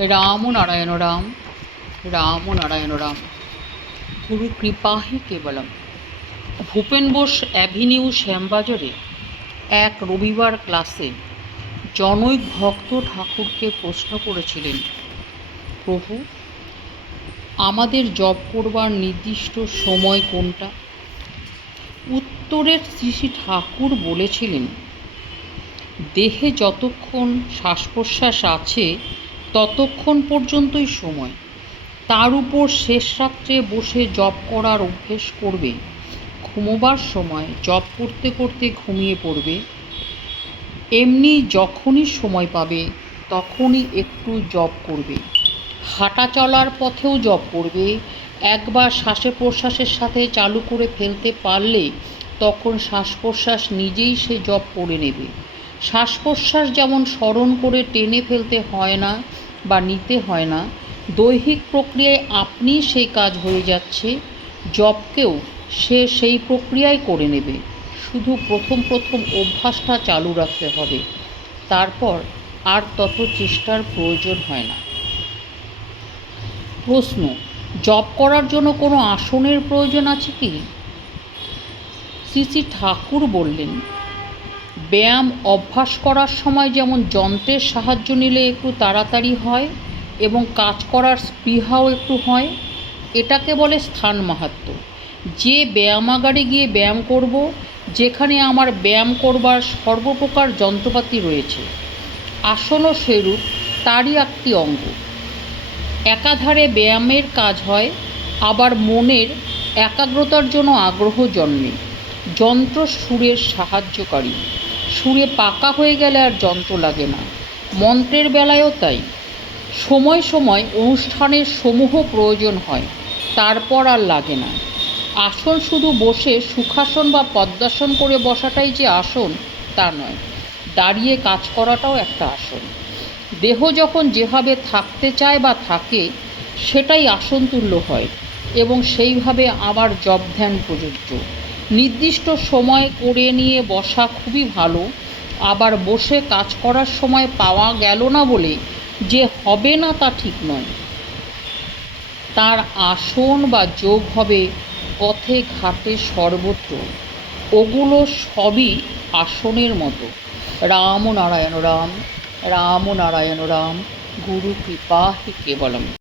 রাম নারায়ণ রাম, রাম নারায়ণ রাম, গুরু কৃপা হি কেবলম। ভূপেন বোস অ্যাভিনিউ, শ্যামবাজারে এক রবিবার ক্লাসে জনৈক ভক্ত ঠাকুরকে প্রশ্ন করেছিলেন, প্রভু, আমাদের জপ করবার নির্দিষ্ট সময় কোনটা? উত্তরের শ্রী ঠাকুর বলেছিলেন, দেহে যতক্ষণ শ্বাস প্রশ্বাস আছে ততক্ষণ পর্যন্তই সময়। তার উপর শেষ রাত্রে বসে জপ করার অভ্যেস করবে, ঘুমোবার সময় জপ করতে করতে ঘুমিয়ে পড়বে। এমনি যখনই সময় পাবে তখনই একটু জপ করবে। হাঁটা চলার পথেও জপ করবে। একবার শ্বাসে প্রশ্বাসের সাথে চালু করে ফেলতে পারলে তখন শ্বাস প্রশ্বাস নিজেই সে জপ করে নেবে। শ্বাস প্রশ্বাস যেমন স্মরণ করে টেনে ফেলতে হয় না বা নিতে হয় না, দৈহিক প্রক্রিয়ায় আপনি সেই কাজ হয়ে যাচ্ছে, জপকেও সে সেই প্রক্রিয়ায় করে নেবে। শুধু প্রথম অভ্যাসটা চালু রাখতে হবে, তারপর আর তত চেষ্টার প্রয়োজন হয় না। প্রশ্ন, জপ করার জন্য কোনো আসনের প্রয়োজন আছে কি? শ্রী ঠাকুর বললেন, ব্যায়াম অভ্যাস করার সময় যেমন যন্ত্রের সাহায্য নিলে একটু তাড়াতাড়ি হয় এবং কাজ করার স্পৃহাও একটু হয়, এটাকে বলে স্থান মাহাত্ম্য। যে ব্যায়ামাগারে গিয়ে ব্যায়াম করব, যেখানে আমার ব্যায়াম করবার সর্বপ্রকার যন্ত্রপাতি রয়েছে, আসনও সেরূপ তারই একটি অঙ্গ। একাধারে ব্যায়ামের কাজ হয়, আবার মনের একাগ্রতার জন্য আগ্রহ জন্মে। যন্ত্র সুরের সাহায্যকারী, সুরে পাকা হয়ে গেলে আর যন্ত্র লাগে না। মন্ত্রের বেলায়ও তাই। সময় সময় অনুষ্ঠানের সমূহ প্রয়োজন হয়, তারপর আর লাগে না। আসন শুধু বসে সুখাসন বা পদ্মাসন করে বসাটাই যে আসন তা নয়, দাঁড়িয়ে কাজ করাটাও একটা আসন। দেহ যখন যেভাবে থাকতে চায় বা থাকে সেটাই আসন তুল্য হয় এবং সেইভাবে আবার জপ ধ্যান প্রযোজ্য। নির্দিষ্ট সময় করে নিয়ে বসা খুবই ভালো, আবার বসে কাজ করার সময় পাওয়া গেল না বলে যে হবে না তা ঠিক নয়। তার আসন বা যোগ হবে পথে ঘাটে সর্বত্র, ওগুলো সবই আসনের মতো। রাম নারায়ণ রাম, রাম নারায়ণ রাম, গুরু কৃপা হি কেবলম।